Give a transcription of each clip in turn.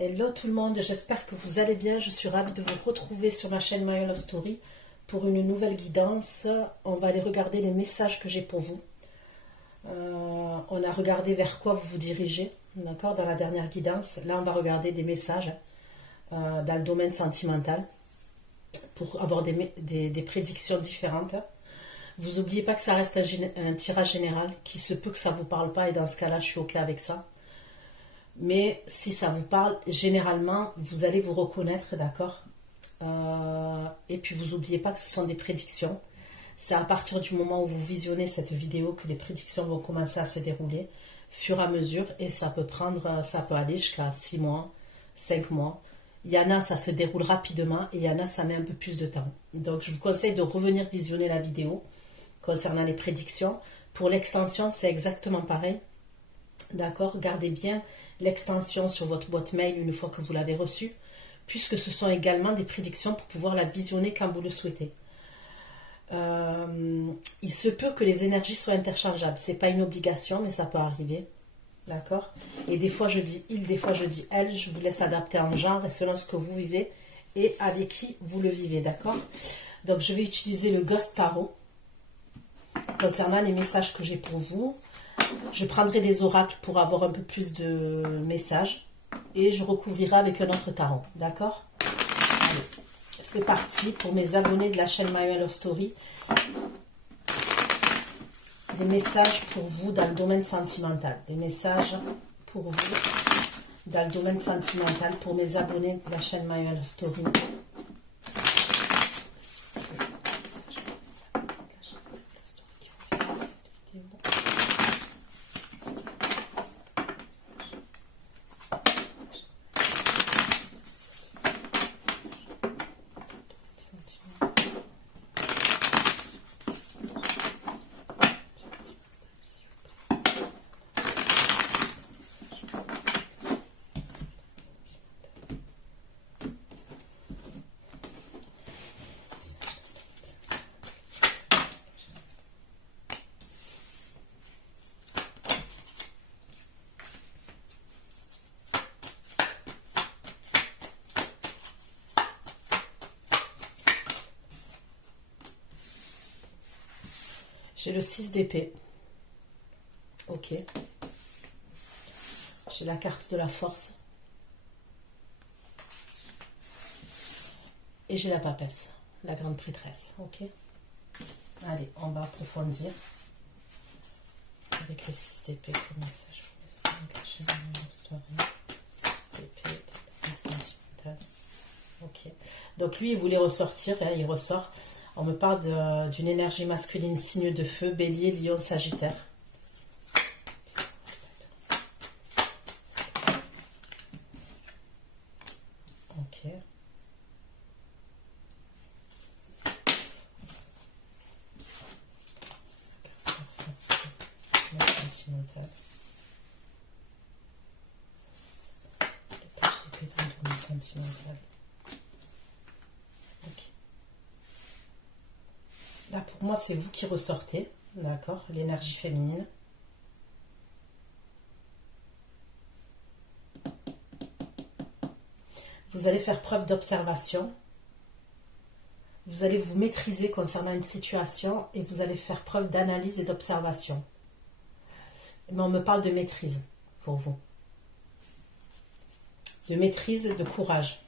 Hello tout le monde, j'espère que vous allez bien. Je suis ravie de vous retrouver sur ma chaîne My Love Story pour une nouvelle guidance. On va aller regarder les messages que j'ai pour vous. On a regardé vers quoi vous vous dirigez, d'accord, dans la dernière guidance. Là, on va regarder des messages dans le domaine sentimental pour avoir des prédictions différentes. Vous n'oubliez pas que ça reste un tirage général, qui se peut que ça ne vous parle pas et dans ce cas-là, je suis OK avec ça. Mais si ça vous parle, généralement, vous allez vous reconnaître, d'accord. Et puis, vous n'oubliez pas que ce sont des prédictions. C'est à partir du moment où vous visionnez cette vidéo que les prédictions vont commencer à se dérouler, fur et à mesure. Et ça peut aller jusqu'à 6 mois, 5 mois. Il y en a, ça se déroule rapidement et il y en a, ça met un peu plus de temps. Donc, je vous conseille de revenir visionner la vidéo concernant les prédictions. Pour l'extension, c'est exactement pareil. D'accord, gardez bien l'extension sur votre boîte mail une fois que vous l'avez reçue, puisque ce sont également des prédictions pour pouvoir la visionner quand vous le souhaitez. Il se peut que les énergies soient interchangeables. C'est pas une obligation, mais ça peut arriver. D'accord. Et des fois je dis il, des fois je dis elle. Je vous laisse adapter en genre et selon ce que vous vivez et avec qui vous le vivez. D'accord. Donc je vais utiliser le Ghost Tarot concernant les messages que j'ai pour vous. Je prendrai des oracles pour avoir un peu plus de messages. Et je recouvrirai avec un autre tarot. D'accord? Allez, c'est parti pour mes abonnés de la chaîne My Love Story. Des messages pour vous dans le domaine sentimental. Des messages pour vous dans le domaine sentimental pour mes abonnés de la chaîne My Love Story. J'ai le 6 d'épée. Ok. J'ai la carte de la force. Et j'ai la papesse, la grande prêtresse. Ok. Allez, on va approfondir. Avec le 6 d'épée comme message. 6 d'épée, sentimental. Ok. Donc lui, il voulait ressortir, hein, il ressort. On me parle d'une énergie masculine, signe de feu, bélier, lion, sagittaire. Ok. Sentimental. Le page d'épée dans le domaine sentimental. Ok. Là, pour moi, c'est vous qui ressortez, d'accord, l'énergie féminine. Vous allez faire preuve d'observation. Vous allez vous maîtriser concernant une situation et vous allez faire preuve d'analyse et d'observation. Mais on me parle de maîtrise pour vous. De maîtrise et de courage.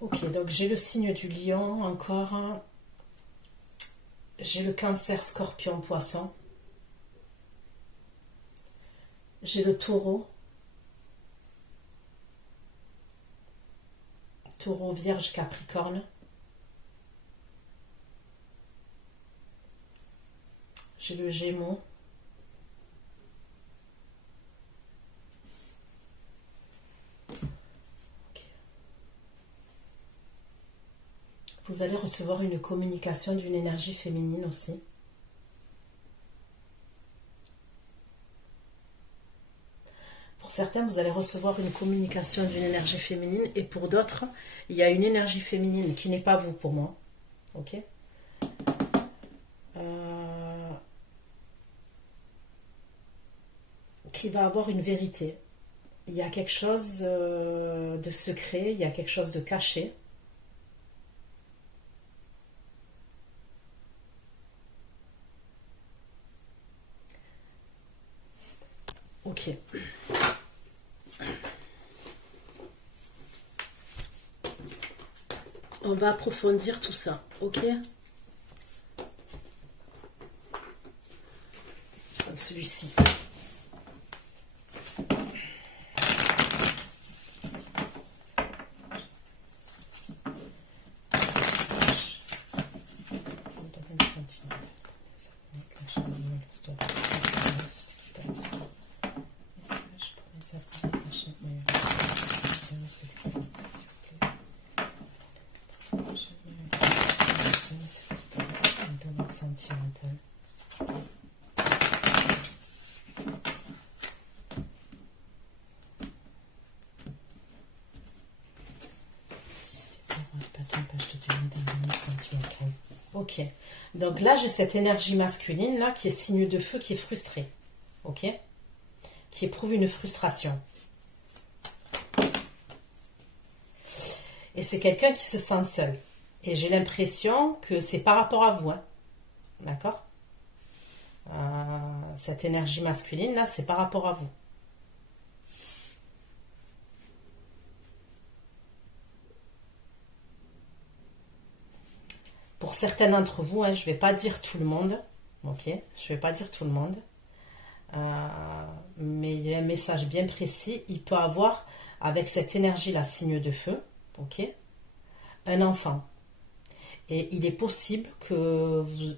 Ok, donc j'ai le signe du lion encore. J'ai le cancer, scorpion, poisson. J'ai le taureau. Taureau, vierge, capricorne. J'ai le gémeau. Vous allez recevoir une communication d'une énergie féminine aussi. certains, vous allez recevoir une communication d'une énergie féminine et pour d'autres, il y a une énergie féminine qui n'est pas vous pour moi. Ok. Qui va avoir une vérité. Il y a quelque chose de secret, il y a quelque chose de caché. Ok. On va approfondir tout ça, ok? Comme celui-ci. Ok, donc là j'ai cette énergie masculine là qui est signe de feu, qui est frustrée, ok, qui éprouve une frustration. Et c'est quelqu'un qui se sent seul. Et j'ai l'impression que c'est par rapport à vous, hein. D'accord, cette énergie masculine là, c'est par rapport à vous. Pour certains d'entre vous, hein, je ne vais pas dire tout le monde, ok, je ne vais pas dire tout le monde, mais il y a un message bien précis. Il peut avoir, avec cette énergie-là, signe de feu, ok, un enfant. Et il est possible que vous,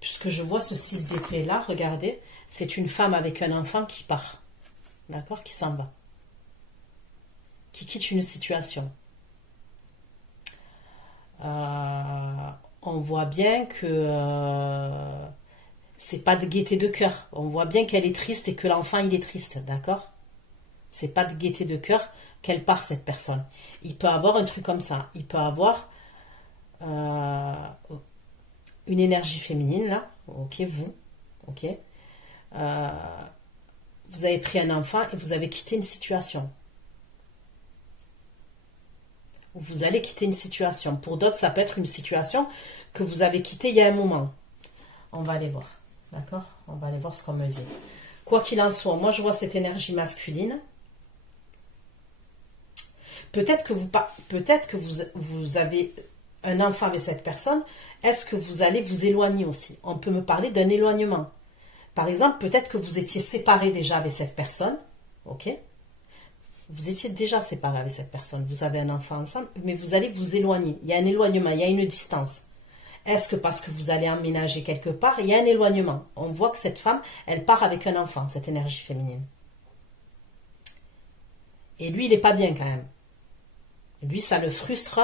puisque je vois ce 6 d'épée là, regardez, c'est une femme avec un enfant qui part, d'accord, qui s'en va, qui quitte une situation. On voit bien que c'est pas de gaieté de cœur. On voit bien qu'elle est triste et que l'enfant il est triste, d'accord? C'est pas de gaieté de cœur qu'elle part cette personne. Il peut avoir un truc comme ça. Il peut avoir une énergie féminine là, ok, vous, ok. Vous avez pris un enfant et vous avez quitté une situation. Vous allez quitter une situation. Pour d'autres, ça peut être une situation que vous avez quittée il y a un moment. On va aller voir. D'accord? On va aller voir ce qu'on me dit. Quoi qu'il en soit, moi je vois cette énergie masculine. Peut-être que vous avez un enfant avec cette personne. Est-ce que vous allez vous éloigner aussi? On peut me parler d'un éloignement. Par exemple, peut-être que vous étiez séparés déjà avec cette personne. Ok? Vous étiez déjà séparés avec cette personne, vous avez un enfant ensemble, mais vous allez vous éloigner. Il y a un éloignement, il y a une distance. Est-ce que parce que vous allez emménager quelque part, il y a un éloignement? On voit que cette femme, elle part avec un enfant, cette énergie féminine. Et lui, il n'est pas bien quand même. Lui, ça le frustre,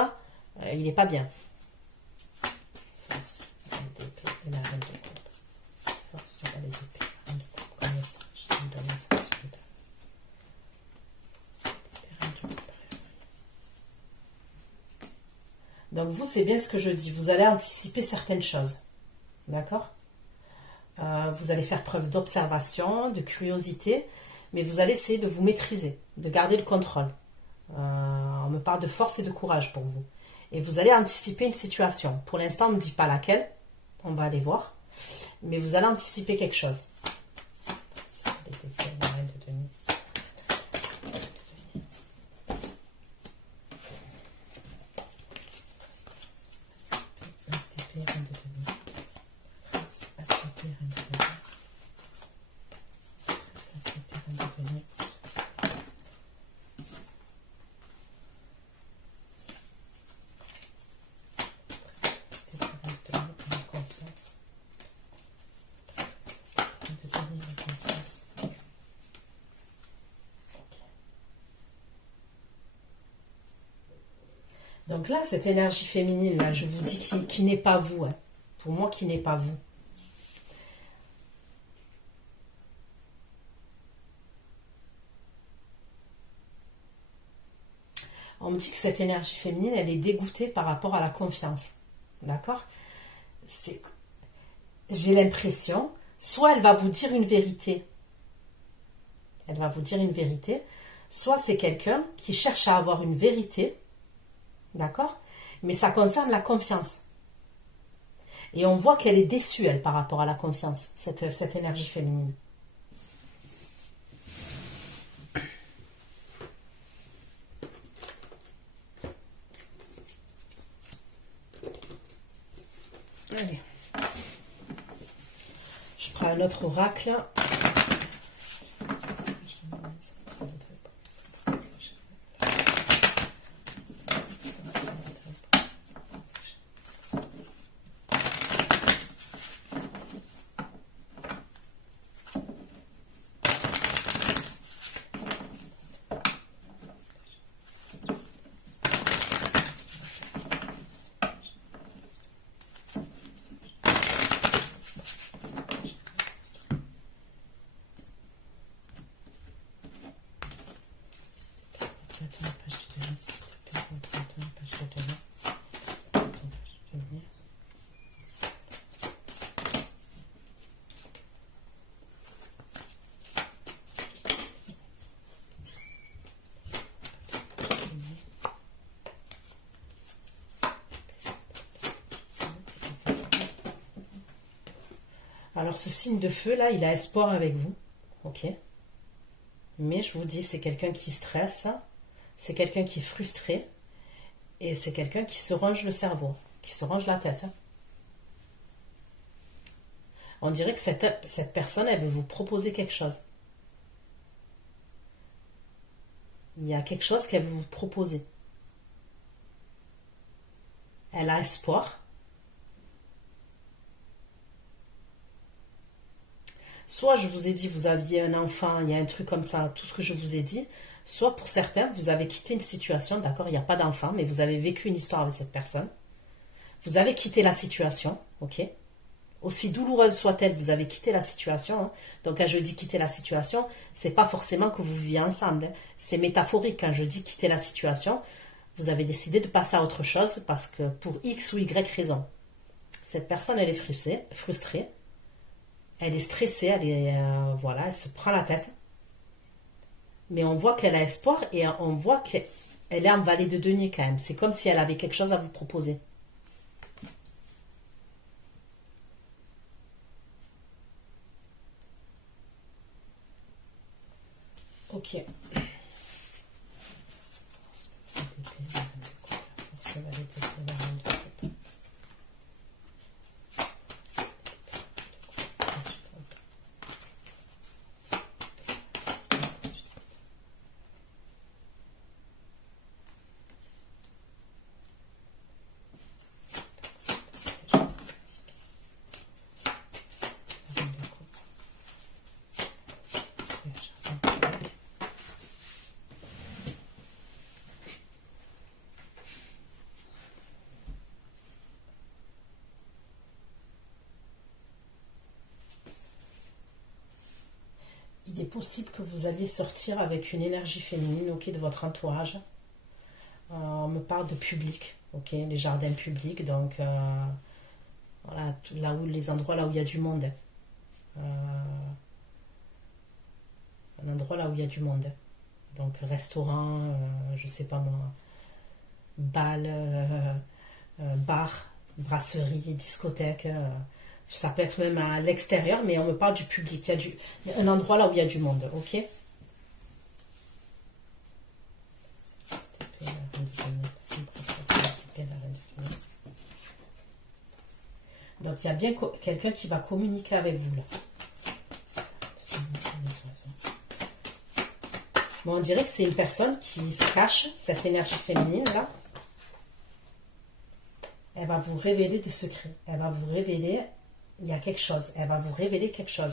il n'est pas bien. Force, et la reine de coupe. Force, la reine de coupe. Comme message, je me donne un sentiment. Donc vous, c'est bien ce que je dis. Vous allez anticiper certaines choses. D'accord? Vous allez faire preuve d'observation, de curiosité, mais vous allez essayer de vous maîtriser, de garder le contrôle. On me parle de force et de courage pour vous. Et vous allez anticiper une situation. Pour l'instant, on ne me dit pas laquelle. On va aller voir. Mais vous allez anticiper quelque chose. Donc là, cette énergie féminine, là, je vous dis qui n'est pas vous. Hein. Pour moi, qui n'est pas vous. On me dit que cette énergie féminine, elle est dégoûtée par rapport à la confiance. D'accord? J'ai l'impression, soit elle va vous dire une vérité, soit c'est quelqu'un qui cherche à avoir une vérité, d'accord? Mais ça concerne la confiance. Et on voit qu'elle est déçue, elle, par rapport à la confiance, cette énergie féminine. Allez. Je prends un autre oracle. Alors ce signe de feu là, il a espoir avec vous, ok? Mais je vous dis, c'est quelqu'un qui stresse, c'est quelqu'un qui est frustré, et c'est quelqu'un qui se ronge le cerveau, qui se ronge la tête. On dirait que cette personne, elle veut vous proposer quelque chose. Il y a quelque chose qu'elle veut vous proposer. Elle a espoir. Soit je vous ai dit, vous aviez un enfant, il y a un truc comme ça, tout ce que je vous ai dit. Soit pour certains, vous avez quitté une situation, d'accord, il n'y a pas d'enfant, mais vous avez vécu une histoire avec cette personne. Vous avez quitté la situation, ok? Aussi douloureuse soit-elle, vous avez quitté la situation. Hein. Donc quand je dis quitter la situation, c'est pas forcément que vous viviez ensemble. Hein. C'est métaphorique. Quand je dis quitter la situation, vous avez décidé de passer à autre chose parce que pour X ou Y raison. Cette personne, elle est frustrée. Elle est stressée, voilà, elle se prend la tête. Mais on voit qu'elle a espoir et on voit qu'elle est en vallée de denier quand même. C'est comme si elle avait quelque chose à vous proposer. Ok. Il est possible que vous alliez sortir avec une énergie féminine, ok, de votre entourage. On me parle de public, ok, les jardins publics, donc voilà, les endroits là où il y a du monde. Un endroit là où il y a du monde. Donc restaurant, je sais pas moi, bal, bar, brasserie, discothèque. Ça peut être même à l'extérieur, mais on me parle du public. Il y a un endroit là où il y a du monde, ok? Donc il y a bien quelqu'un qui va communiquer avec vous là. Bon, on dirait que c'est une personne qui se cache, cette énergie féminine là. Elle va vous révéler des secrets. Elle va vous révéler... Il y a quelque chose. Elle va vous révéler quelque chose.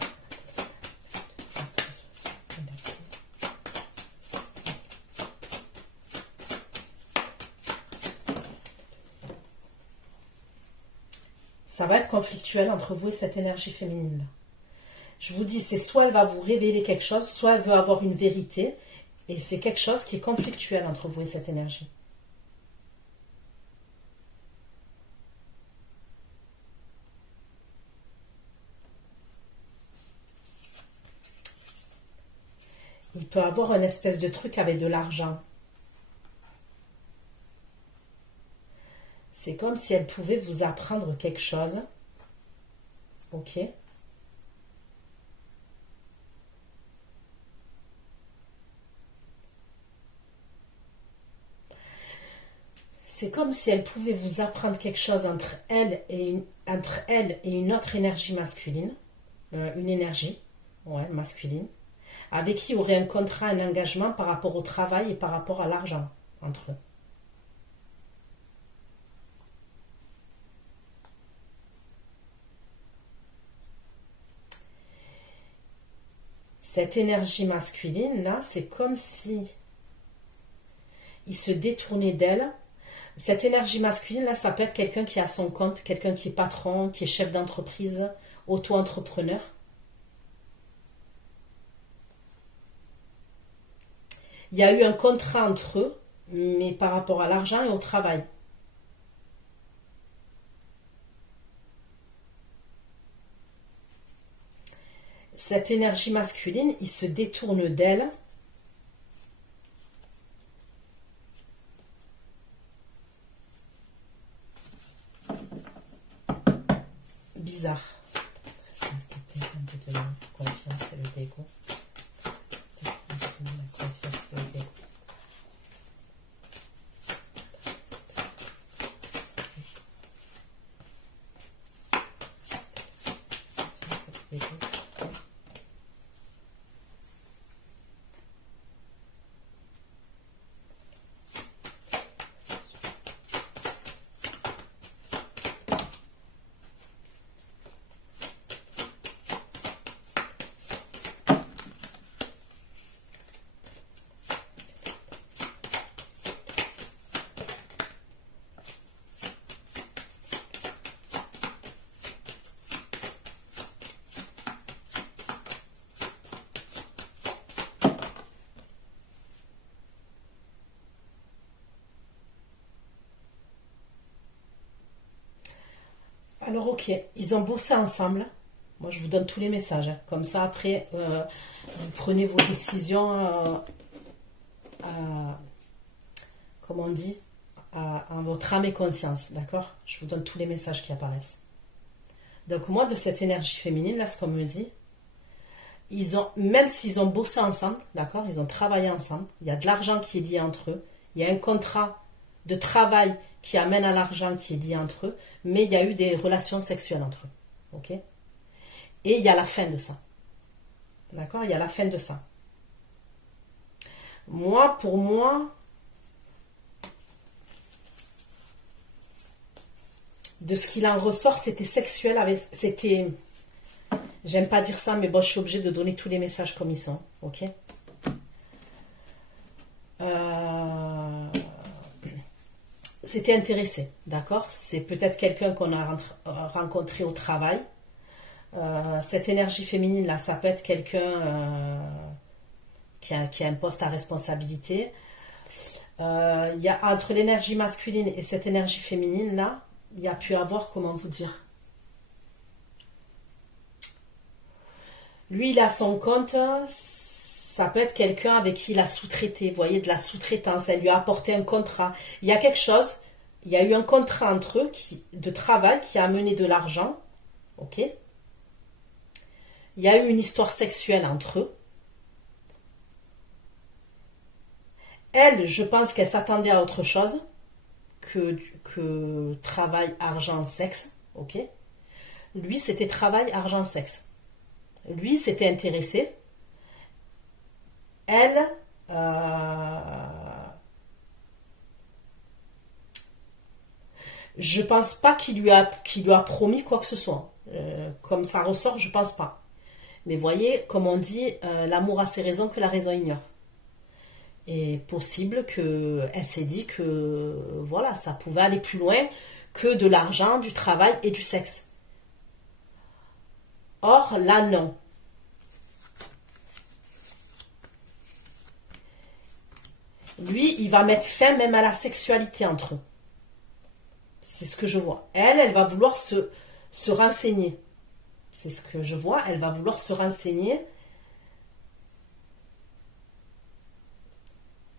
Ça va être conflictuel entre vous et cette énergie féminine-là. Je vous dis, c'est soit elle va vous révéler quelque chose, soit elle veut avoir une vérité. Et c'est quelque chose qui est conflictuel entre vous et cette énergie. Il peut avoir une espèce de truc avec de l'argent. C'est comme si elle pouvait vous apprendre quelque chose. Ok. C'est comme si elle pouvait vous apprendre quelque chose entre elle et une autre énergie masculine. Une énergie, ouais, masculine. Avec qui il y aurait un contrat, un engagement par rapport au travail et par rapport à l'argent entre eux. Cette énergie masculine, là, c'est comme si il se détournait d'elle. Cette énergie masculine, là, ça peut être quelqu'un qui a son compte, quelqu'un qui est patron, qui est chef d'entreprise, auto-entrepreneur. Il y a eu un contrat entre eux, mais par rapport à l'argent et au travail. Cette énergie masculine, il se détourne d'elle. Bizarre. S'il te plaît, un peu de confiance et le dégo. La confiance et le dégo. Alors ok, ils ont bossé ensemble. Moi je vous donne tous les messages. Comme ça après, vous prenez vos décisions, comme on dit, en votre âme et conscience. D'accord? Je vous donne tous les messages qui apparaissent. Donc moi de cette énergie féminine, là ce qu'on me dit, même s'ils ont bossé ensemble, d'accord, ils ont travaillé ensemble, il y a de l'argent qui est lié entre eux, il y a un contrat de travail qui amène à l'argent qui est lié entre eux, mais il y a eu des relations sexuelles entre eux, ok? Et il y a la fin de ça, d'accord? Il y a la fin de ça. Pour moi, de ce qu'il en ressort, c'était sexuel, c'était... J'aime pas dire ça, mais bon, je suis obligée de donner tous les messages comme ils sont, ok? C'était intéressé, d'accord? C'est peut-être quelqu'un qu'on a rencontré au travail. Cette énergie féminine, là, ça peut être quelqu'un qui a un poste à responsabilité. Il y a, entre l'énergie masculine et cette énergie féminine, là, il y a pu avoir, comment vous dire? Lui, il a son compte, ça peut être quelqu'un avec qui il a sous-traité, vous voyez, de la sous-traitance, elle lui a apporté un contrat. Il y a quelque chose, il y a eu un contrat entre eux de travail qui a amené de l'argent, ok? Il y a eu une histoire sexuelle entre eux. Elle, je pense qu'elle s'attendait à autre chose que travail, argent, sexe, ok? Lui, c'était travail, argent, sexe. Lui s'était intéressé. Elle, je pense pas qu'il lui a promis quoi que ce soit. Comme ça ressort, je pense pas. Mais voyez, comme on dit, l'amour a ses raisons que la raison ignore. Et possible qu'elle s'est dit que voilà, ça pouvait aller plus loin que de l'argent, du travail et du sexe. Or, là, non. Lui, il va mettre fin même à la sexualité entre eux. C'est ce que je vois. Elle va vouloir se renseigner. C'est ce que je vois. Elle va vouloir se renseigner.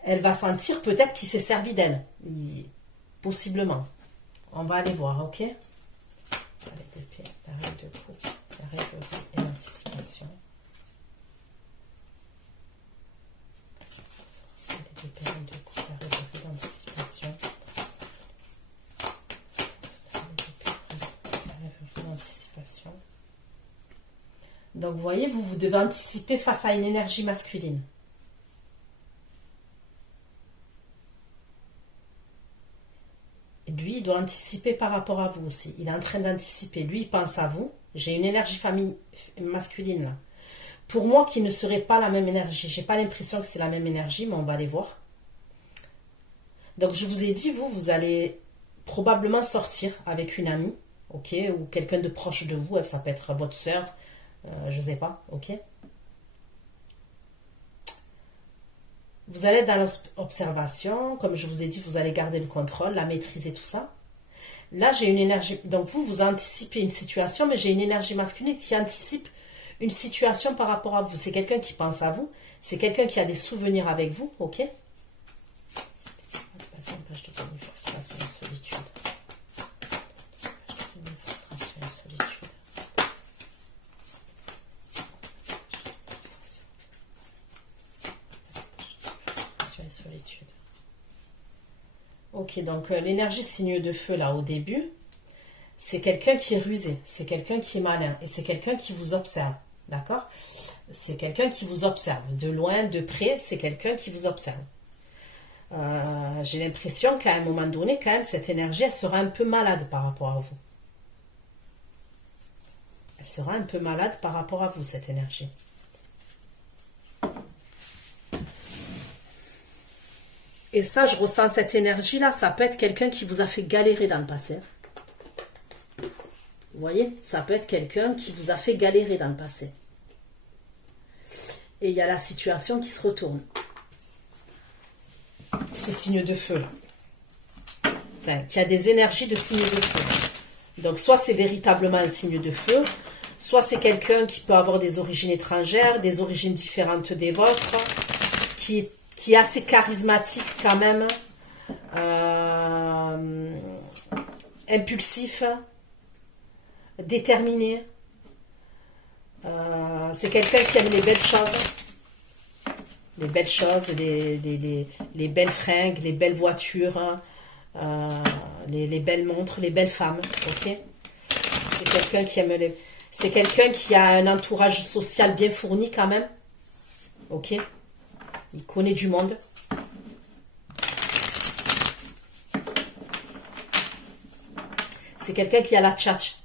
Elle va sentir peut-être qu'il s'est servi d'elle. Possiblement. On va aller voir, ok? Avec l'épée, la règle de coupe, la règle et l'anticipation. L'épée, la règle de coupe, la règle et l'anticipation. Donc, vous voyez, vous devez anticiper face à une énergie masculine. Lui, il doit anticiper par rapport à vous aussi. Il est en train d'anticiper. Lui, il pense à vous. J'ai une énergie famille masculine là. Pour moi, qui ne serait pas la même énergie. J'ai pas l'impression que c'est la même énergie, mais on va aller voir. Donc, je vous ai dit, vous allez probablement sortir avec une amie, ok, ou quelqu'un de proche de vous. Ça peut être votre soeur, je sais pas, ok. Vous allez dans l'observation, comme je vous ai dit, vous allez garder le contrôle, la maîtriser, tout ça. Là, j'ai une énergie, donc vous anticipez une situation, mais j'ai une énergie masculine qui anticipe une situation par rapport à vous. C'est quelqu'un qui pense à vous, c'est quelqu'un qui a des souvenirs avec vous, ok? Frustration et solitude. Frustration et solitude. Solitude. Ok, donc l'énergie signe de feu là au début, c'est quelqu'un qui est rusé, c'est quelqu'un qui est malin et c'est quelqu'un qui vous observe, d'accord? C'est quelqu'un qui vous observe, de loin, de près, c'est quelqu'un qui vous observe. J'ai l'impression qu'à un moment donné, quand même, cette énergie, elle sera un peu malade par rapport à vous. Elle sera un peu malade par rapport à vous, cette énergie. Et ça, je ressens cette énergie-là, ça peut être quelqu'un qui vous a fait galérer dans le passé. Vous voyez, ça peut être quelqu'un qui vous a fait galérer dans le passé. Et il y a la situation qui se retourne. Ce signe de feu, là. Enfin, qui a des énergies de signe de feu. Donc, soit c'est véritablement un signe de feu, soit c'est quelqu'un qui peut avoir des origines étrangères, des origines différentes des vôtres, qui est assez charismatique quand même, impulsif, déterminé. C'est quelqu'un qui aime les belles choses. Les belles choses, les belles fringues, les belles voitures, les belles montres, les belles femmes. Ok. C'est quelqu'un qui aime c'est quelqu'un qui a un entourage social bien fourni quand même. Ok. Il connaît du monde. C'est quelqu'un qui a la tchatch.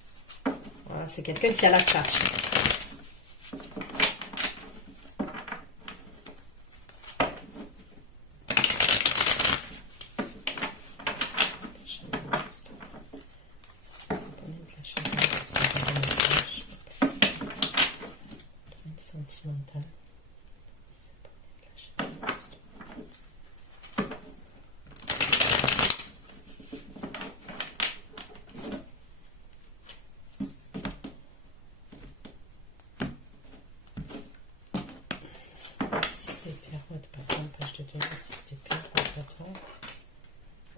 Voilà, c'est quelqu'un qui a la tchatch. Sentimental.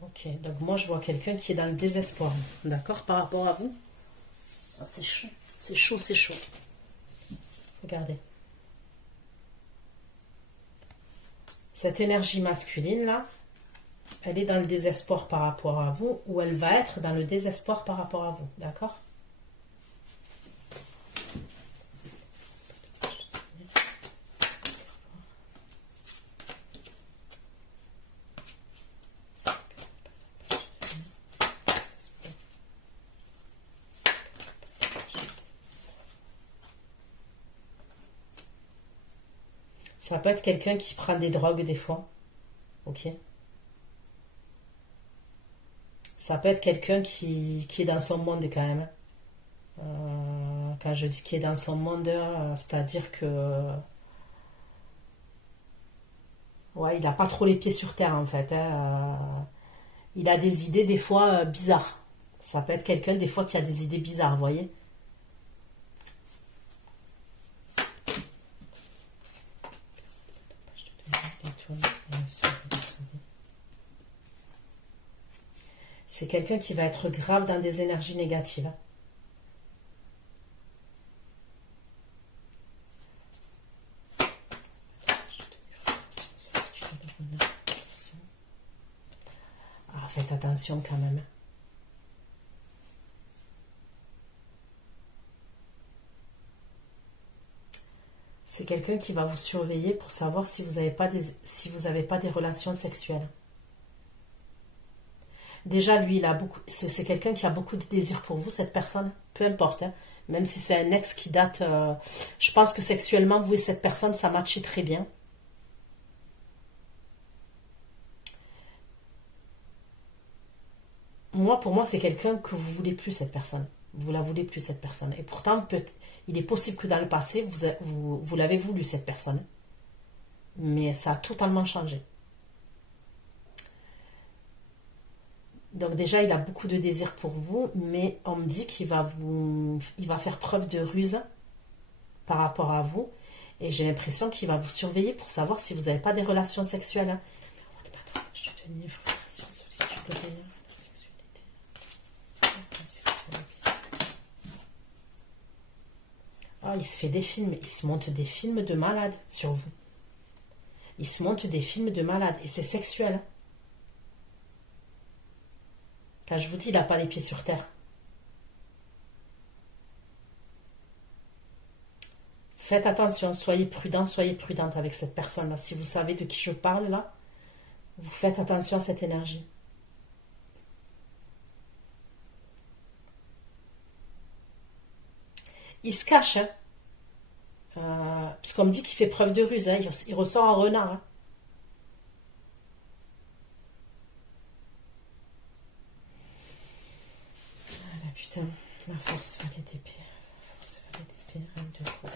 Ok, donc moi je vois quelqu'un qui est dans le désespoir, d'accord, par rapport à vous. Oh, c'est chaud, c'est chaud, c'est chaud. Regardez. Cette énergie masculine là, elle est dans le désespoir par rapport à vous, ou elle va être dans le désespoir par rapport à vous, d'accord? Ça peut être quelqu'un qui prend des drogues des fois. Ok. Ça peut être quelqu'un qui est dans son monde quand même. Quand je dis qui est dans son monde, c'est-à-dire que Ouais, il n'a pas trop les pieds sur terre en fait, hein. Il a des idées des fois bizarres. Ça peut être quelqu'un des fois qui a des idées bizarres, vous voyez. C'est quelqu'un qui va être grave dans des énergies négatives. Ah, faites attention quand même. C'est quelqu'un qui va vous surveiller pour savoir si vous n'avez pas des relations sexuelles. Déjà, lui, c'est quelqu'un qui a beaucoup de désir pour vous, cette personne, peu importe, hein. Même si c'est un ex qui date, je pense que sexuellement, vous et cette personne, ça matchait très bien. Pour moi, c'est quelqu'un que vous voulez plus, cette personne. Vous la voulez plus, cette personne. Et pourtant, il est possible que dans le passé, vous l'avez voulu, cette personne. Mais ça a totalement changé. Donc déjà, il a beaucoup de désir pour vous, mais on me dit il va faire preuve de ruse par rapport à vous. Et j'ai l'impression qu'il va vous surveiller pour savoir si vous n'avez pas des relations sexuelles, hein. Je te tenais, frustration, solitude, rien, sexualité. Ah, il se fait des films, il se monte des films de malade sur vous. Il se monte des films de malade et c'est sexuel. Quand je vous dis, il n'a pas les pieds sur terre. Faites attention, soyez prudent, soyez prudente avec cette personne-là. Si vous savez de qui je parle là, vous faites attention à cette énergie. Il se cache, hein. Parce qu'on me dit qu'il fait preuve de ruse, hein. Il ressort en renard, hein. Ah là, putain, la force valet d'épée. La force valet d'épée, reine de coupe.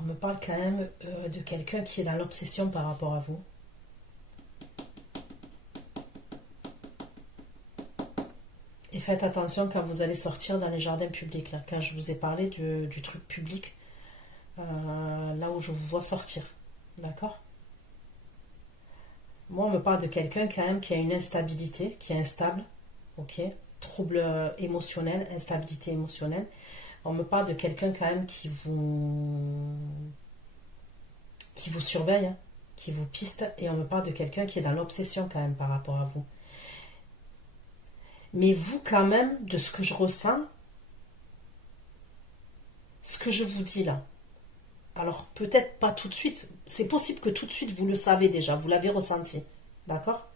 On me parle quand même de quelqu'un qui est dans l'obsession par rapport à vous. Et faites attention quand vous allez sortir dans les jardins publics, là, quand je vous ai parlé du truc public, là où je vous vois sortir. D'accord? Moi, on me parle de quelqu'un quand même qui a une instabilité, qui est instable, ok? Trouble émotionnel, instabilité émotionnelle. On me parle de quelqu'un quand même qui vous surveille, hein, qui vous piste, et on me parle de quelqu'un qui est dans l'obsession quand même par rapport à vous. Mais vous quand même, de ce que je ressens, ce que je vous dis là, alors peut-être pas tout de suite, c'est possible que tout de suite vous le savez déjà, vous l'avez ressenti, d'accord?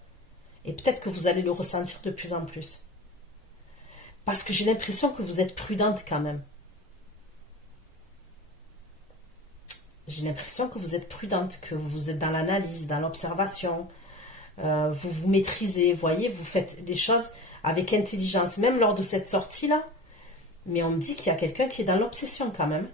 Et peut-être que vous allez le ressentir de plus en plus. Parce que j'ai l'impression que vous êtes prudente quand même. J'ai l'impression que vous êtes prudente, que vous êtes dans l'analyse, dans l'observation, vous vous maîtrisez, voyez, vous faites les choses avec intelligence, même lors de cette sortie-là. Mais on me dit qu'il y a quelqu'un qui est dans l'obsession quand même.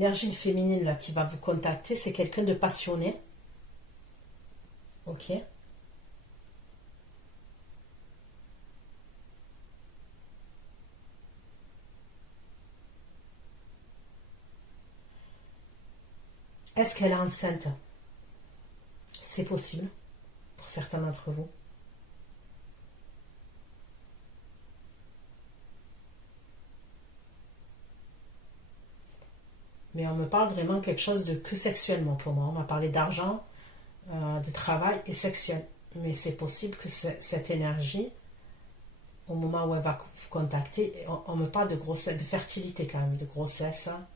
l'énergie féminine là, qui va vous contacter, c'est quelqu'un de passionné. Ok. Est-ce qu'elle est enceinte? C'est possible pour certains d'entre vous. Mais on me parle vraiment quelque chose de que sexuellement pour moi. On m'a parlé d'argent, de travail et sexuel. Mais c'est possible que cette énergie, au moment où elle va vous contacter, on me parle de grossesse, de fertilité quand même, de grossesse. Hein.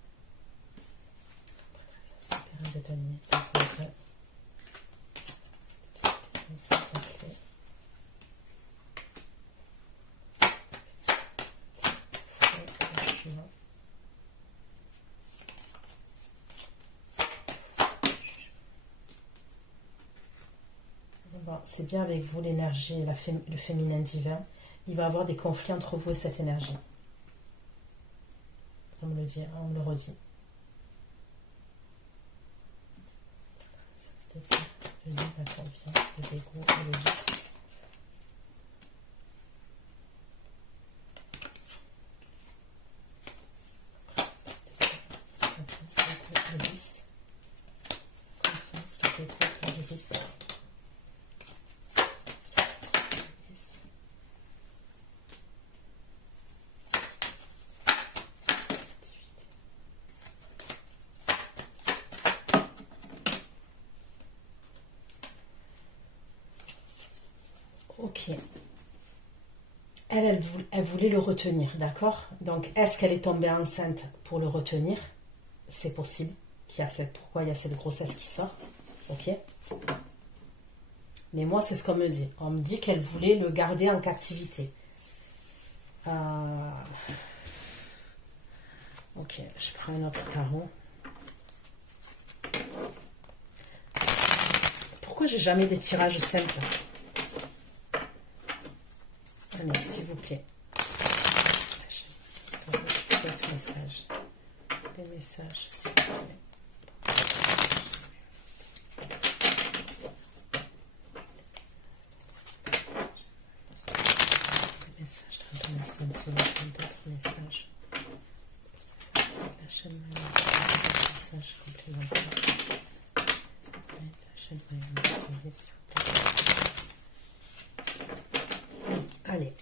Bon, c'est bien avec vous l'énergie, le féminin divin. Il va y avoir des conflits entre vous et cette énergie. On me le dit, on me le redit. Ça, c'était le lien, la confiance, le dégoût et le vice. Le vice, confiance, le dégoût et le vice. Ok. Elle voulait le retenir, d'accord? Donc, est-ce qu'elle est tombée enceinte pour le retenir? C'est possible. Pourquoi il y a cette grossesse qui sort? Ok. Mais moi, c'est ce qu'on me dit. On me dit qu'elle voulait le garder en captivité. Ok, je prends un autre tarot. Pourquoi j'ai jamais des tirages simples? Allez, s'il vous plaît. Quelques messages. Des messages, s'il vous plaît. Des messages, 30 messages, d'autres messages. La chaîne message complémentaire. La chaîne s'il vous plaît. Allez.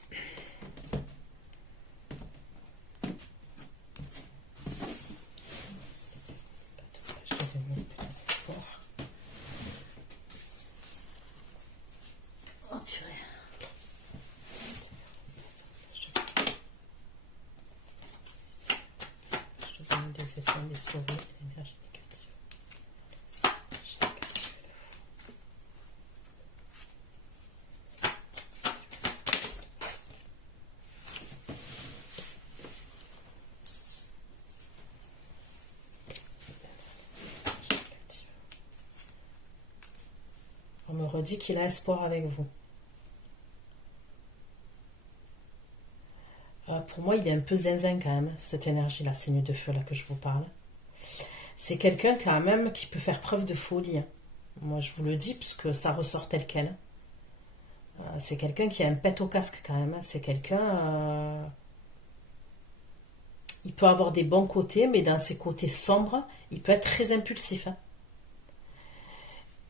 Des effets, des souris et l'énergie négative. On me redit qu'il a espoir avec vous. Pour moi, il est un peu zinzin quand même, cette énergie-là, ces nuits de feu là que je vous parle. C'est quelqu'un quand même qui peut faire preuve de folie. Hein. Moi, je vous le dis, parce que ça ressort tel quel. C'est quelqu'un qui a un pet au casque quand même. Hein. C'est quelqu'un... il peut avoir des bons côtés, mais dans ses côtés sombres, il peut être très impulsif. Hein.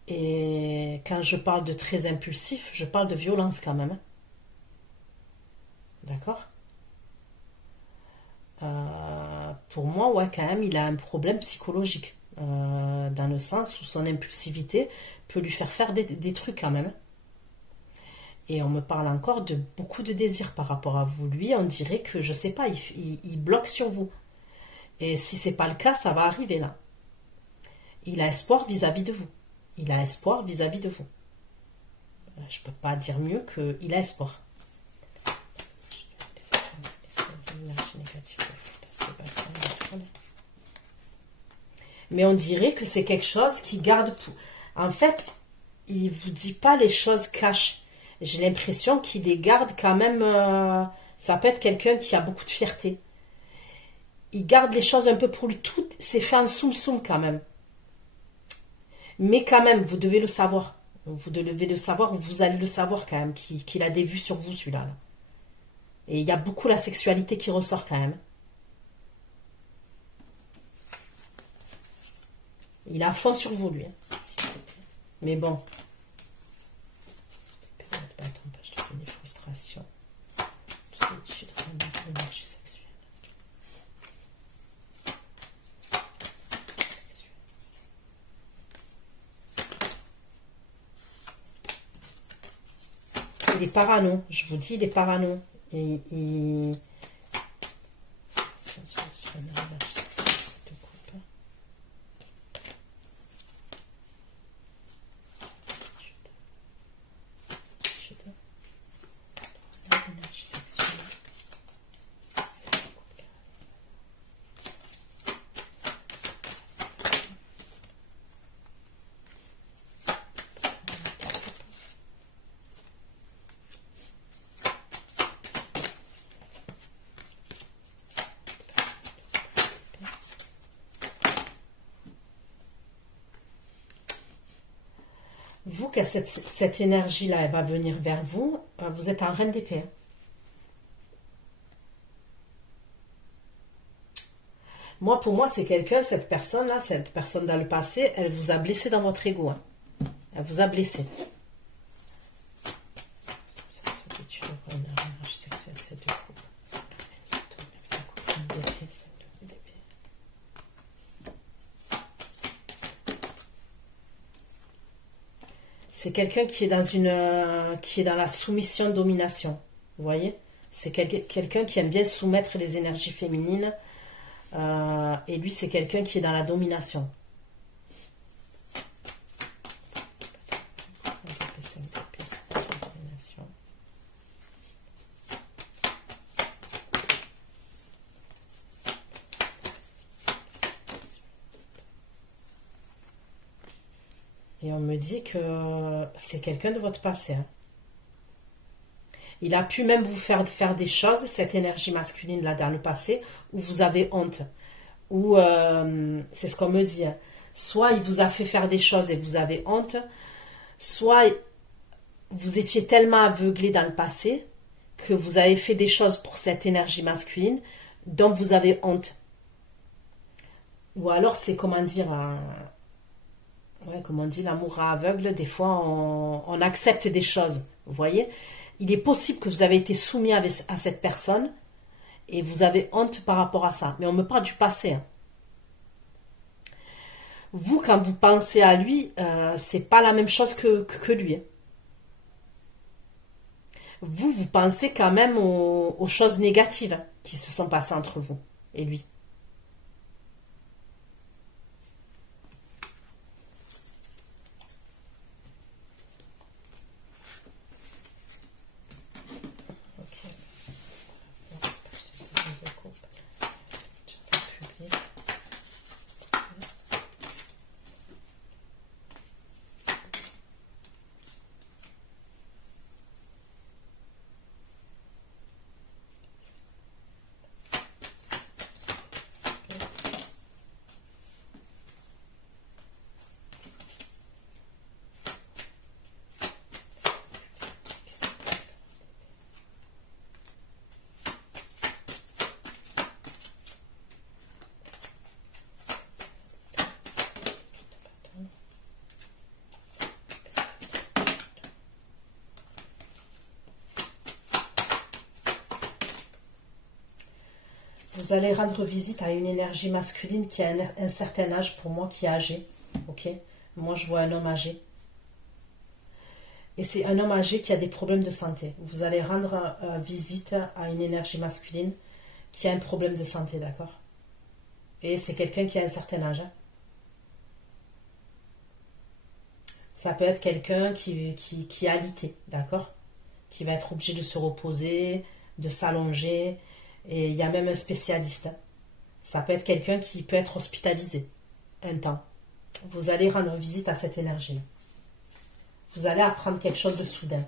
Et quand je parle de très impulsif, je parle de violence quand même. Hein. D'accord ? Pour moi, ouais, quand même, il a un problème psychologique. Dans le sens où son impulsivité peut lui faire des trucs quand même. Et on me parle encore de beaucoup de désirs par rapport à vous. Lui, on dirait que, je sais pas, il bloque sur vous. Et si c'est pas le cas, ça va arriver là. Il a espoir vis-à-vis de vous. Il a espoir vis-à-vis de vous. Je peux pas dire mieux qu'il a espoir. Mais on dirait que c'est quelque chose qui garde... En fait, il vous dit pas les choses cash. J'ai l'impression qu'il les garde quand même... ça peut être quelqu'un qui a beaucoup de fierté. il garde les choses un peu pour lui. Tout c'est fait en soum-soum quand même. Mais quand même, vous devez le savoir. Vous devez le savoir, vous allez le savoir quand même, qu'il a des vues sur vous, celui-là. Là. Et il y a beaucoup la sexualité qui ressort quand même. Il est à fond sur vous, lui. Hein. Mais bon. Je te fais des frustrations. L'énergie sexuelle. Il est parano, je vous dis, il est parano. Et vous, que cette énergie-là, elle va venir vers vous, vous êtes en reine d'épée. Moi, pour moi, c'est quelqu'un, cette personne dans le passé, elle vous a blessé dans votre ego. Hein. Elle vous a blessé. C'est quelqu'un qui est dans la soumission domination. Vous voyez? C'est quelqu'un qui aime bien soumettre les énergies féminines. Et lui, c'est quelqu'un qui est dans la domination. Et on me dit que c'est quelqu'un de votre passé. Hein. Il a pu même vous faire des choses, cette énergie masculine là dans le passé, où vous avez honte. Ou c'est ce qu'on me dit. Hein. Soit il vous a fait faire des choses et vous avez honte, soit vous étiez tellement aveuglé dans le passé que vous avez fait des choses pour cette énergie masculine dont vous avez honte. Ou alors c'est comment dire... Ouais, comme on dit, l'amour aveugle, des fois on accepte des choses, vous voyez. Il est possible que vous avez été soumis à cette personne et vous avez honte par rapport à ça. Mais on me parle du passé. Hein. Vous, quand vous pensez à lui, c'est pas la même chose que lui. Hein. Vous pensez quand même aux choses négatives qui se sont passées entre vous et lui. Vous allez rendre visite à une énergie masculine qui a un certain âge, pour moi, qui est âgé. Ok. Moi, je vois un homme âgé. Et c'est un homme âgé qui a des problèmes de santé. Vous allez rendre visite à une énergie masculine qui a un problème de santé, d'accord? Et c'est quelqu'un qui a un certain âge. Hein. Ça peut être quelqu'un qui est alité, d'accord? Qui va être obligé de se reposer, de s'allonger. Et il y a même un spécialiste. Hein. Ça peut être quelqu'un qui peut être hospitalisé un temps. Vous allez rendre visite à cette énergie. Vous allez apprendre quelque chose de soudain.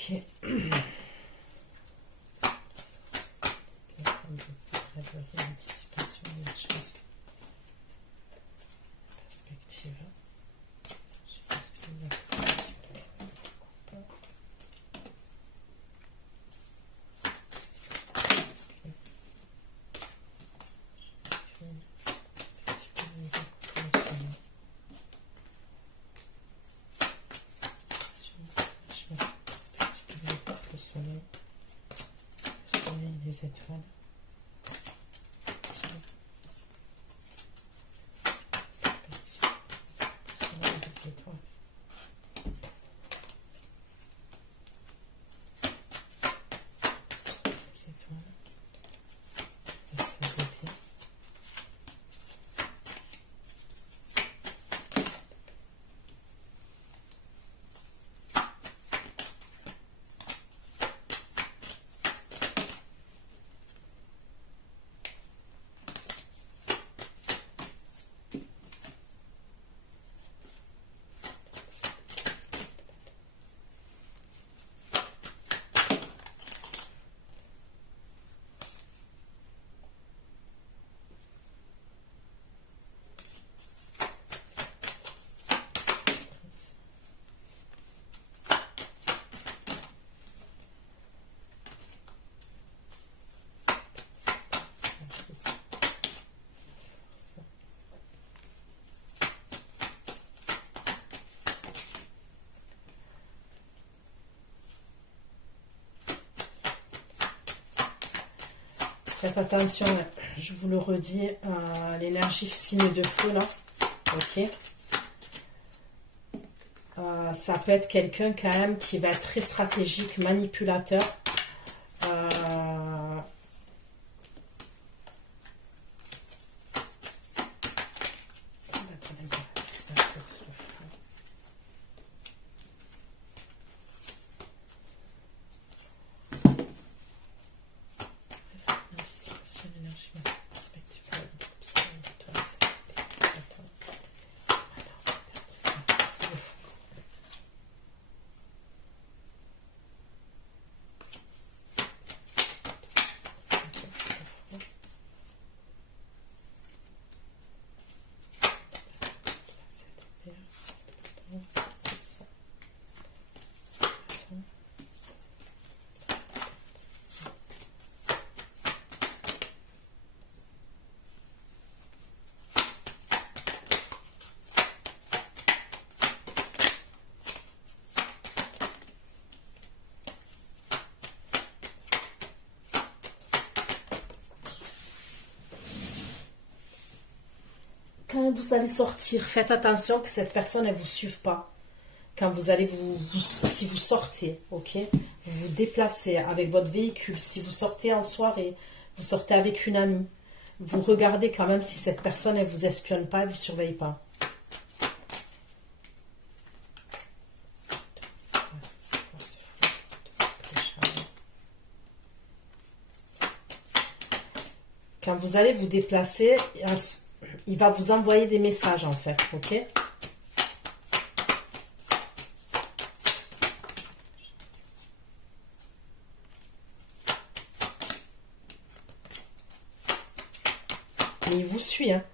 Ok. Anticipation, perspective. Les étoiles. Faites attention, je vous le redis, l'énergie signe de feu là, ok. Ça peut être quelqu'un quand même qui va être très stratégique, manipulateur. Quand vous allez sortir, faites attention que cette personne ne vous suive pas. Quand vous allez si vous sortez, ok, vous vous déplacez avec votre véhicule. Si vous sortez en soirée, vous sortez avec une amie, vous regardez quand même si cette personne ne vous espionne pas, elle ne vous surveille pas. Quand vous allez vous déplacer, il va vous envoyer des messages en fait, ok? Mais il vous suit, hein?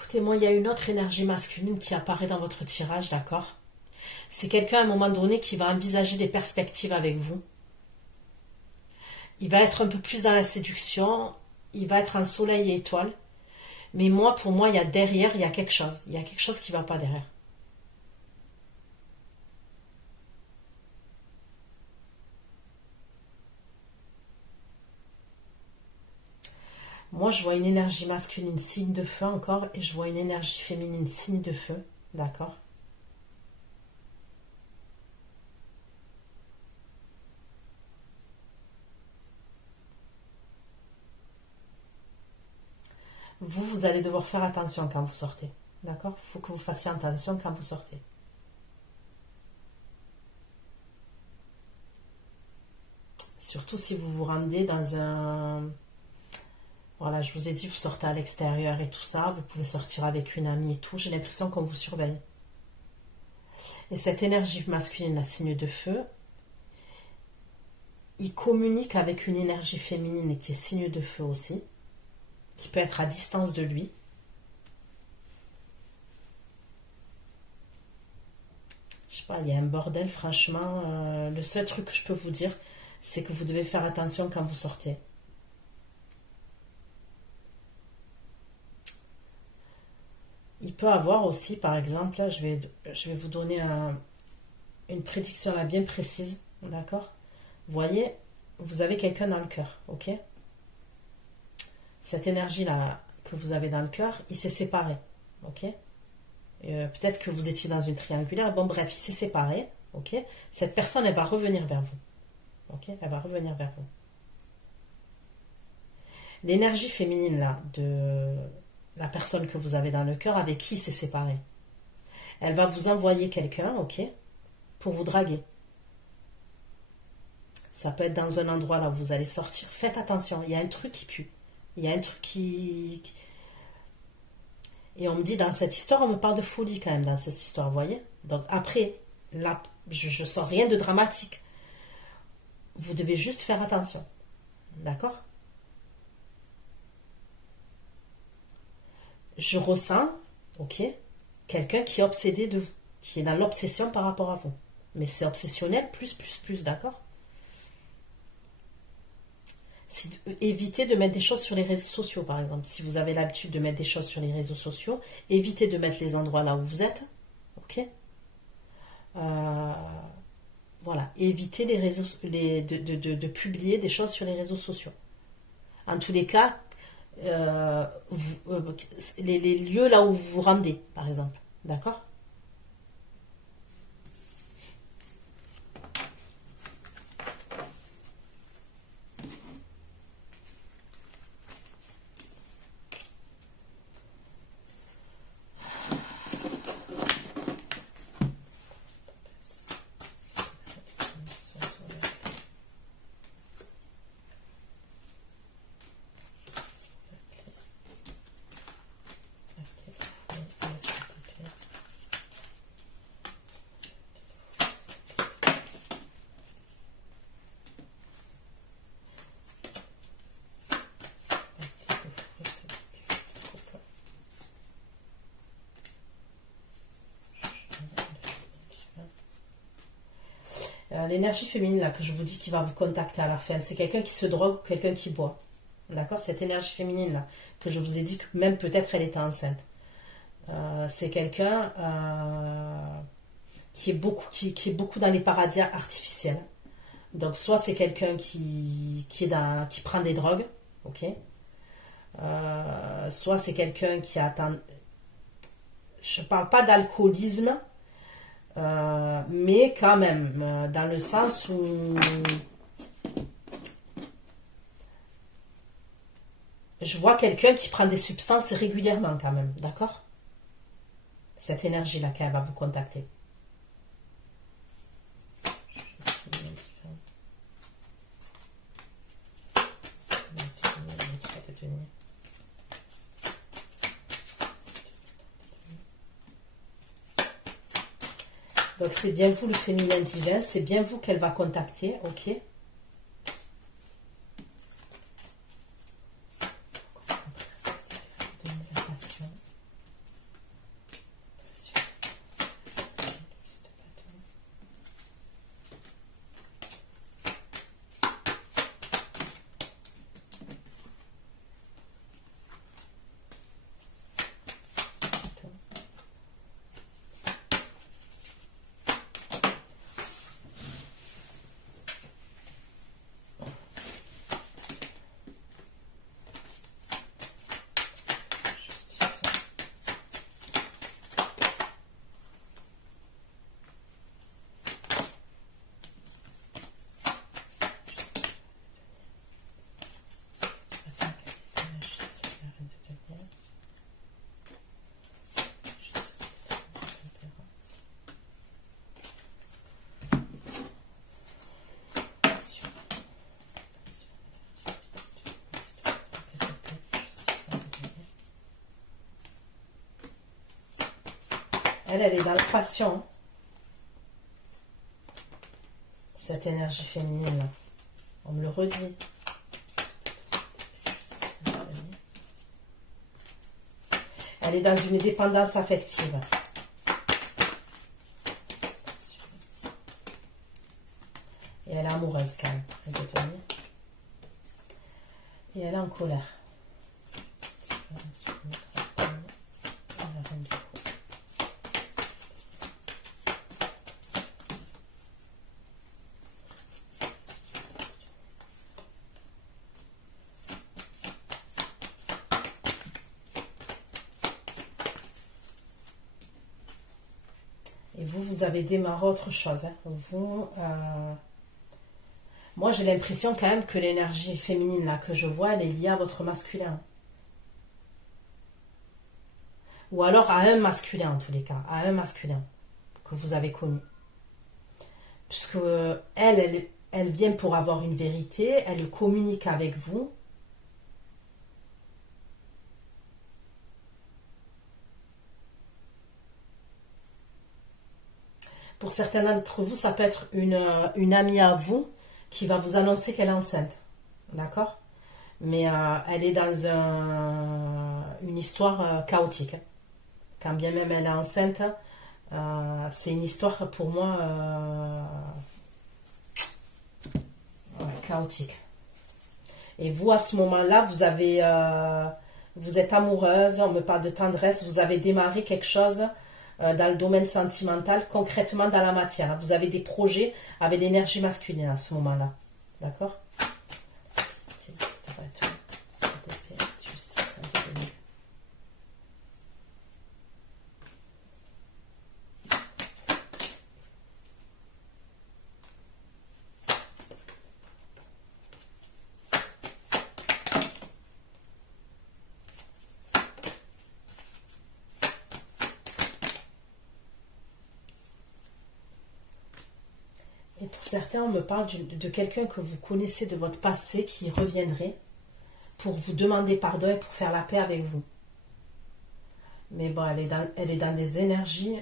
Écoutez, moi, il y a une autre énergie masculine qui apparaît dans votre tirage, d'accord? C'est quelqu'un à un moment donné qui va envisager des perspectives avec vous. Il va être un peu plus dans la séduction, il va être en soleil et étoile. Mais moi, pour moi, il y a derrière, il y a quelque chose. Il y a quelque chose qui ne va pas derrière. Moi, je vois une énergie masculine, signe de feu encore, et je vois une énergie féminine, signe de feu. D'accord? Vous allez devoir faire attention quand vous sortez. D'accord? Il faut que vous fassiez attention quand vous sortez. Surtout si vous vous rendez dans un... Voilà, je vous ai dit, vous sortez à l'extérieur et tout ça. Vous pouvez sortir avec une amie et tout. J'ai l'impression qu'on vous surveille. Et cette énergie masculine, la signe de feu, il communique avec une énergie féminine qui est signe de feu aussi, qui peut être à distance de lui. Je sais pas, il y a un bordel, franchement. Le seul truc que je peux vous dire, c'est que vous devez faire attention quand vous sortez. Il peut avoir aussi, par exemple, là, je vais vous donner une prédiction là bien précise, d'accord? Vous voyez, vous avez quelqu'un dans le cœur, ok? Cette énergie-là que vous avez dans le cœur, il s'est séparé, ok? Peut-être que vous étiez dans une triangulaire, bon bref, il s'est séparé, ok? Cette personne, elle va revenir vers vous, ok? Elle va revenir vers vous. L'énergie féminine, là, de la personne que vous avez dans le cœur, avec qui il s'est séparé, elle va vous envoyer quelqu'un, ok? Pour vous draguer. Ça peut être dans un endroit là où vous allez sortir. Faites attention, il y a un truc qui pue. Il y a un truc qui... Et on me dit, dans cette histoire, on me parle de folie quand même, dans cette histoire, vous voyez? Donc après, là, je sors rien de dramatique. Vous devez juste faire attention. D'accord? Je ressens, ok, quelqu'un qui est obsédé de vous, qui est dans l'obsession par rapport à vous. Mais c'est obsessionnel, plus, d'accord? Évitez de mettre des choses sur les réseaux sociaux, par exemple. Si vous avez l'habitude de mettre des choses sur les réseaux sociaux, évitez de mettre les endroits là où vous êtes. Ok? Voilà. Évitez de publier des choses sur les réseaux sociaux. En tous les cas, les lieux là où vous vous rendez, par exemple. D'accord? L'énergie féminine là que je vous dis qui va vous contacter à la fin, c'est quelqu'un qui se drogue ou quelqu'un qui boit. D'accord? Cette énergie féminine là que je vous ai dit que même peut-être elle était enceinte. C'est quelqu'un qui est beaucoup dans les paradis artificiels. Donc soit c'est quelqu'un qui prend des drogues, ok? Soit c'est quelqu'un qui attend. Je parle pas d'alcoolisme, mais quand même, dans le sens où je vois quelqu'un qui prend des substances régulièrement quand même, d'accord? Cette énergie-là qu'elle va vous contacter. Donc c'est bien vous le féminin divin, c'est bien vous qu'elle va contacter, ok? Elle est dans la passion. Cette énergie féminine, là. On me le redit. Elle est dans une dépendance affective. Et elle est amoureuse quand même. Et elle est en colère. Et vous, vous avez démarré autre chose. Hein. Vous, moi, j'ai l'impression quand même que l'énergie féminine là que je vois, elle est liée à votre masculin. Ou alors à un masculin en tous les cas, à un masculin que vous avez connu. Puisque elle vient pour avoir une vérité, elle communique avec vous. Pour certains d'entre vous, ça peut être une amie à vous qui va vous annoncer qu'elle est enceinte. D'accord? Mais elle est dans une histoire chaotique. Quand bien même elle est enceinte, c'est une histoire pour moi chaotique. Et vous, à ce moment-là, vous êtes amoureuse, on me parle de tendresse, vous avez démarré quelque chose dans le domaine sentimental, concrètement dans la matière. Vous avez des projets avec l'énergie masculine à ce moment-là. D'accord? Et pour certains, on me parle de quelqu'un que vous connaissez de votre passé qui reviendrait pour vous demander pardon et pour faire la paix avec vous. Mais bon, elle est dans des énergies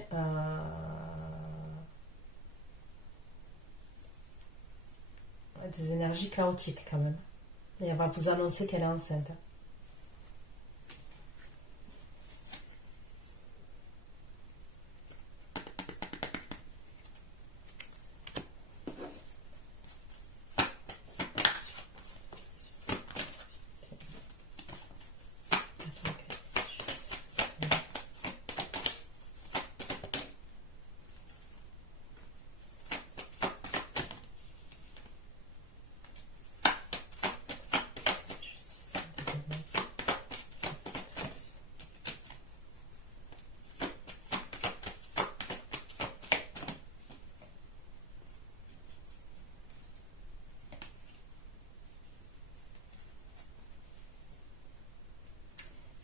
chaotiques quand même. Et elle va vous annoncer qu'elle est enceinte.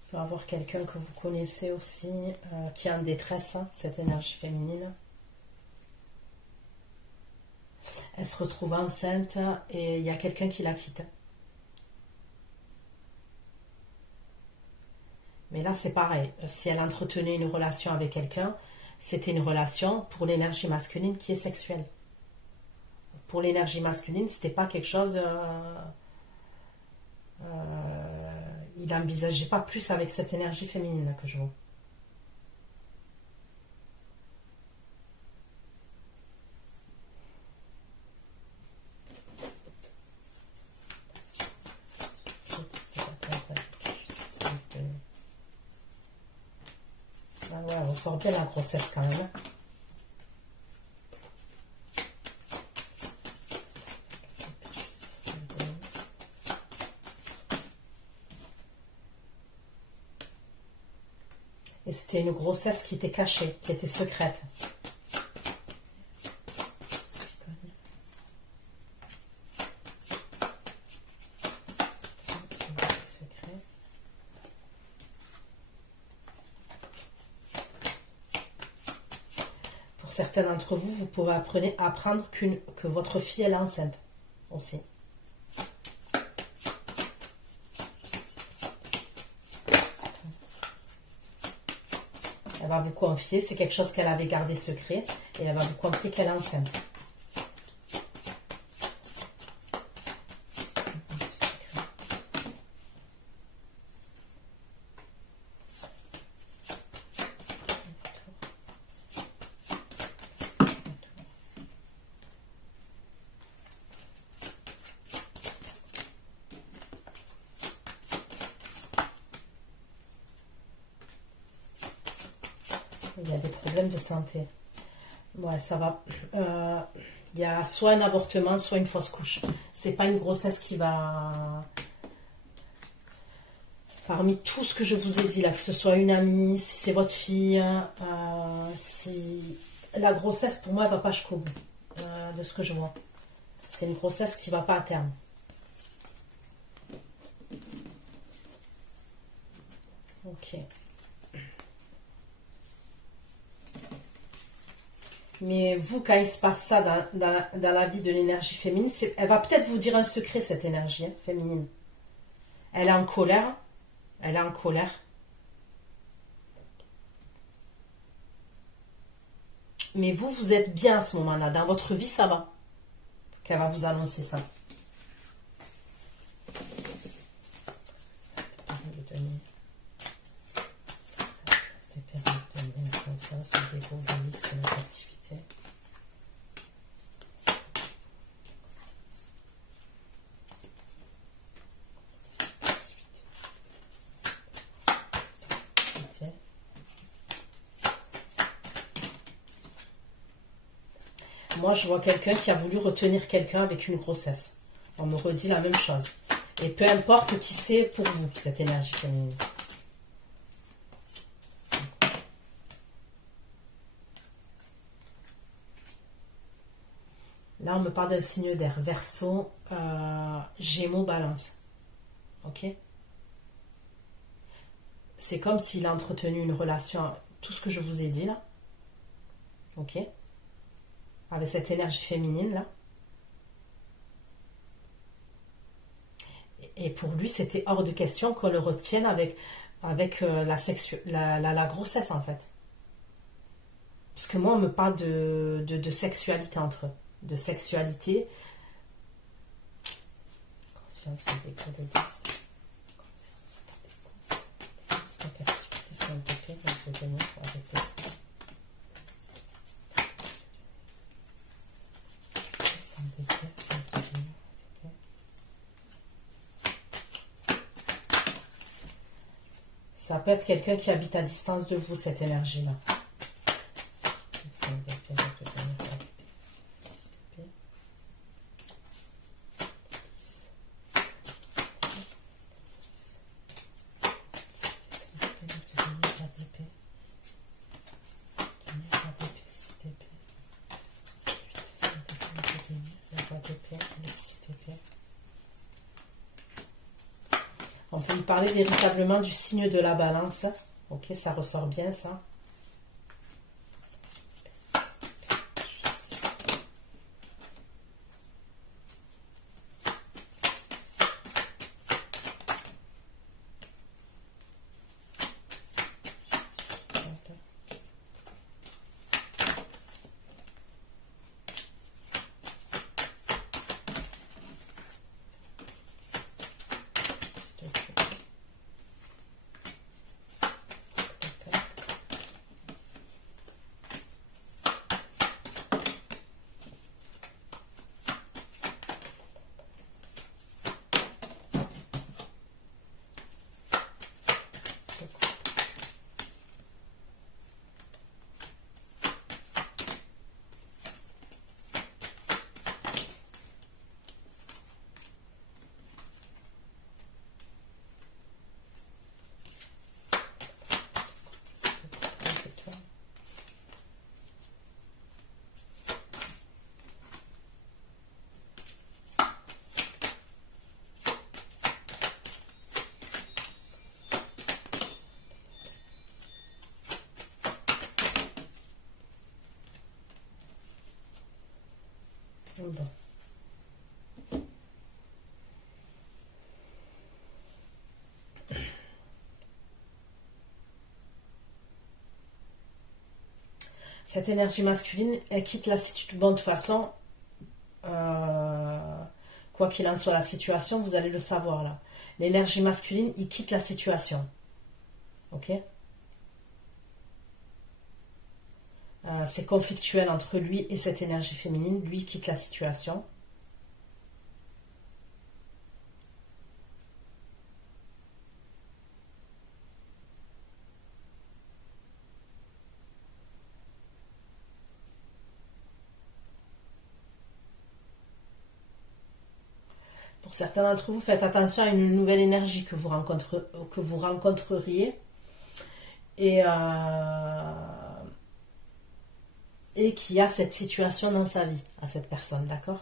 Il peut y avoir quelqu'un que vous connaissez aussi qui est en détresse, hein, cette énergie féminine. Elle se retrouve enceinte et il y a quelqu'un qui la quitte. Mais là, c'est pareil. Si elle entretenait une relation avec quelqu'un, c'était une relation pour l'énergie masculine qui est sexuelle. Pour l'énergie masculine, c'était pas quelque chose... il n'envisageait pas plus avec cette énergie féminine là, que je vois. Ah ouais, on sent bien la grossesse quand même. Et c'était une grossesse qui était cachée, qui était secrète. Pour certains d'entre vous, vous pouvez apprendre que votre fille elle est enceinte aussi. Elle va vous confier. C'est quelque chose qu'elle avait gardé secret. Et elle va vous confier qu'elle est enceinte. Il y a des problèmes de santé. Ouais, ça va. Il y a soit un avortement, soit une fausse couche. C'est pas une grossesse qui va... Parmi tout ce que je vous ai dit là, que ce soit une amie, si c'est votre fille, si... La grossesse, pour moi, elle va pas jusqu'au bout, de ce que je vois. C'est une grossesse qui va pas à terme. Ok. Mais vous, quand il se passe ça dans la vie de l'énergie féminine, elle va peut-être vous dire un secret, cette énergie féminine. Elle est en colère. Elle est en colère. Mais vous, vous êtes bien à ce moment-là. Dans votre vie, ça va. Qu'elle va vous annoncer ça. Moi, je vois quelqu'un qui a voulu retenir quelqu'un avec une grossesse. On me redit la même chose. Et peu importe qui c'est pour vous, cette énergie féminine. Là, on me parle d'un signe d'air. Verseau, Gémeaux, Balance. Ok? C'est comme s'il a entretenu une relation, tout ce que je vous ai dit là. Ok? Avec cette énergie féminine là. Et pour lui, c'était hors de question qu'on le retienne avec la grossesse en fait. Parce que moi, on me parle de sexualité entre eux. De sexualité. Confiance au décret de 10. Confiance au décret. C'est la capacité, c'est un décret, donc je vais venir pour arrêter. C'est un décret, donc je vais venir pour arrêter. Ça peut être quelqu'un qui habite à distance de vous, cette énergie-là. On peut lui parler véritablement du signe de la balance. Ok, ça ressort bien ça. Bon. Cette énergie masculine, elle quitte la situation. Bon, de toute façon, quoi qu'il en soit la situation, vous allez le savoir là. L'énergie masculine, il quitte la situation. Ok? C'est conflictuel entre lui et cette énergie féminine. Lui quitte la situation. Pour certains d'entre vous, faites attention à une nouvelle énergie que vous rencontreriez et qui a cette situation dans sa vie, à cette personne, d'accord?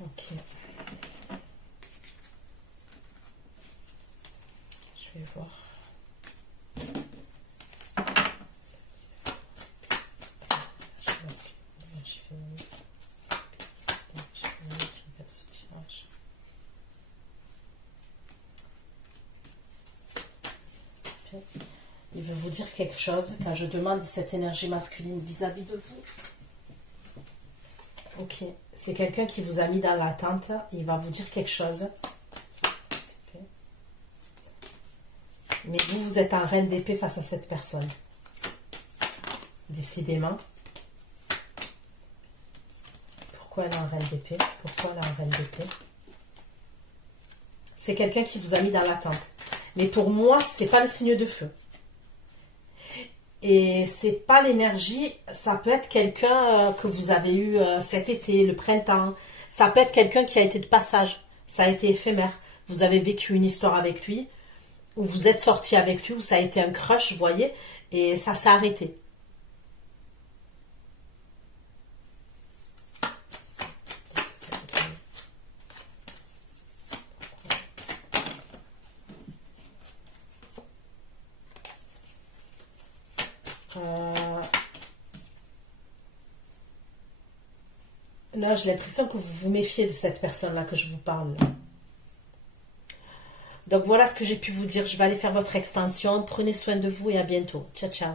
Ok. Je vais voir. Il veut vous dire quelque chose quand je demande cette énergie masculine vis-à-vis de vous. Ok, c'est quelqu'un qui vous a mis dans l'attente. Il va vous dire quelque chose. Mais vous, vous êtes en reine d'épée face à cette personne. Décidément. Pourquoi elle est en reine d'épée? Pourquoi elle est en reine d'épée? C'est quelqu'un qui vous a mis dans l'attente. Mais pour moi, c'est pas le signe de feu. Et c'est pas l'énergie, ça peut être quelqu'un que vous avez eu cet été, le printemps. Ça peut être quelqu'un qui a été de passage. Ça a été éphémère. Vous avez vécu une histoire avec lui, ou vous êtes sorti avec lui, ou ça a été un crush, vous voyez, et ça s'est arrêté. Là, j'ai l'impression que vous vous méfiez de cette personne-là que je vous parle. Donc, voilà ce que j'ai pu vous dire. Je vais aller faire votre extension. Prenez soin de vous et à bientôt. Ciao, ciao.